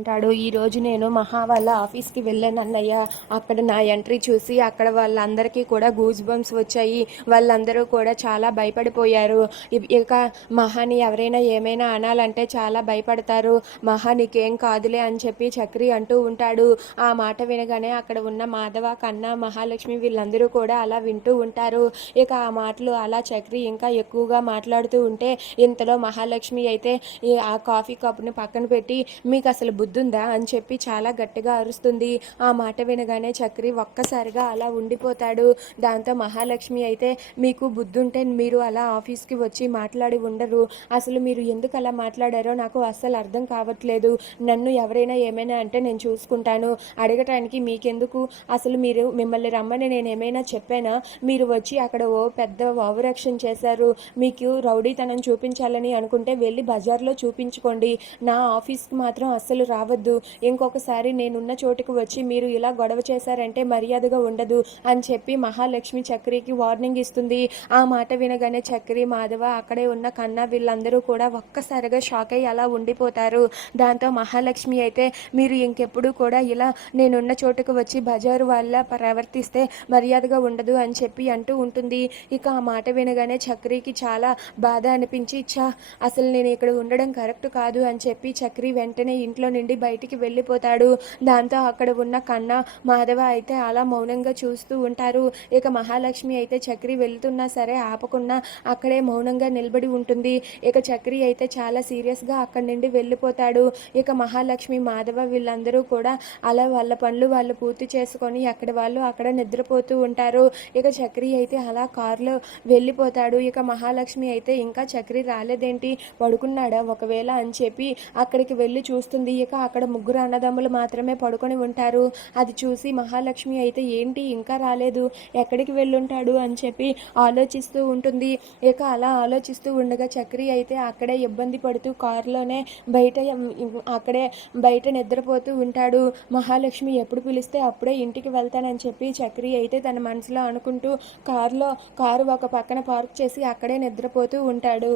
అంటాడు, ఈరోజు నేను మహా వాళ్ళ ఆఫీస్కి వెళ్ళాను అన్నయ్య. అక్కడ నా ఎంట్రీ చూసి అక్కడ వాళ్ళందరికీ కూడా గూస్ బంప్స్ వచ్చాయి. వాళ్ళందరూ కూడా చాలా భయపడిపోయారు. ఇక మహాని ఎవరైనా ఏమైనా అనాలంటే చాలా భయపడతారు. మహా నీకేం కాదులే అని చెప్పి చక్రి అంటూ ఉంటాడు. ఆ మాట వినగానే అక్కడ ఉన్న మాధవ, కన్నా, మహాలక్ష్మి వీళ్ళందరూ కూడా అలా వింటూ ఉంటారు. ఇక ఆ మాటలు అలా చక్రి ఇంకా ఎక్కువగా మాట్లాడుతూ ఉంటే ఇంతలో మహాలక్ష్మి అయితే ఆ కాఫీ కప్ని పక్కన పెట్టి మీకు అసలు బుద్ధుందా అని చెప్పి చాలా గట్టిగా అరుస్తుంది. ఆ మాట వినగానే చక్రి ఒక్కసారిగా అలా ఉండిపోతాడు. దాంతో మహాలక్ష్మి అయితే మీకు బుద్ధుంటే మీరు అలా ఆఫీస్కి వచ్చి మాట్లాడి ఉండరు. అసలు మీరు ఎందుకు అలా మాట్లాడారో నాకు అస్సలు అర్థం కావట్లేదు. నన్ను ఎవరైనా ఏమైనా అంటే నేను చూసుకుంటాను, అడగటానికి మీకెందుకు? అసలు మిమ్మల్ని రమ్మని నేను ఏమైనా చెప్పానా? మీరు వచ్చి అక్కడ ఓ పెద్ద ఓవరాక్షన్ చేశారు. మీకు రౌడీతనం చూపించాలని అనుకుంటే వెళ్ళి బజార్లో చూపించుకోండి. నా ఆఫీస్కి మాత్రం అస్సలు రావద్దు. ఇంకొకసారి నేనున్న చోటుకు వచ్చి మీరు ఇలా గొడవ చేశారంటే మర్యాదగా ఉండదు అని చెప్పి మహాలక్ష్మి చక్రికి వార్నింగ్ ఇస్తుంది. ఆ మాట వినగానే చక్రి, మాధవ, అక్కడే ఉన్న కన్నా వీళ్ళందరూ కూడా ఒక్కసారిగా షాక్ అయ్యి అలా ఉండిపోతారు. దాంతో మహాలక్ష్మి అయితే మీరు ఇంకెప్పుడు కూడా ఇలా నేనున్న చోటుకు వచ్చి బజారు వాళ్ళ ప్రవర్తిస్తే మర్యాదగా ఉండదు అని చెప్పి అంటూ ఉంటుంది. ఇక ఆ మాట వినగానే చక్రికి చాలా బాధ అనిపించి అసలు నేను ఇక్కడ ఉండడం కరెక్ట్ కాదు అని చెప్పి చక్రి వెంటనే ఇంట్లో నుండి బయటికి వెళ్ళిపోతాడు. దాంతో అక్కడ ఉన్న కన్నా, మాధవ అయితే అలా మౌనంగా చూస్తూ ఉంటారు. ఇక మహాలక్ష్మి అయితే చక్రి వెళ్తున్నా సరే ఆపకుండా అక్కడే మౌనంగా నిలబడి ఉంటుంది. ఇక చక్రి అయితే చాలా సీరియస్గా అక్కడి నుండి వెళ్ళిపోతాడు. ఇక మహాలక్ష్మి, మాధవ వీళ్ళందరూ కూడా అలా వాళ్ళ పనులు వాళ్ళు పూర్తి చేసుకొని అక్కడ వాళ్ళు అక్కడ నిద్రపోతూ ఉంటారు. ఇక చక్రి అయితే అలా కారులో వెళ్ళిపోతాడు. ఇక మహాలక్ష్మి అయితే ఇంకా చక్రి రాలేదేంటి, పడుకున్నాడా ఒకవేళ అని చెప్పి అక్కడికి వెళ్ళి చూస్తుంది. ఇక అక్కడ ముగ్గురు అన్నదమ్ములు మాత్రమే పడుకొని ఉంటారు. అది చూసి మహాలక్ష్మి అయితే ఏంటి ఇంకా రాలేదు, ఎక్కడికి వెళ్ళుంటాడు అని చెప్పి ఆలోచిస్తూ ఉంటుంది. ఇక అలా ఆలోచిస్తూ ఉండగా చక్రి అయితే అక్కడే ఇబ్బంది పడుతూ కారులోనే అక్కడే బయట నిద్రపోతూ ఉంటాడు. మహాలక్ష్మి ఎప్పుడు పిలిస్తే అప్పుడే ఇంటికి వెళ్తానని చెప్పి చక్రి అయితే తన మనసులో అనుకుంటూ కారు ఒక పక్కన పార్క్ చేసి అక్కడే నిద్రపోతూ ఉంటాడు.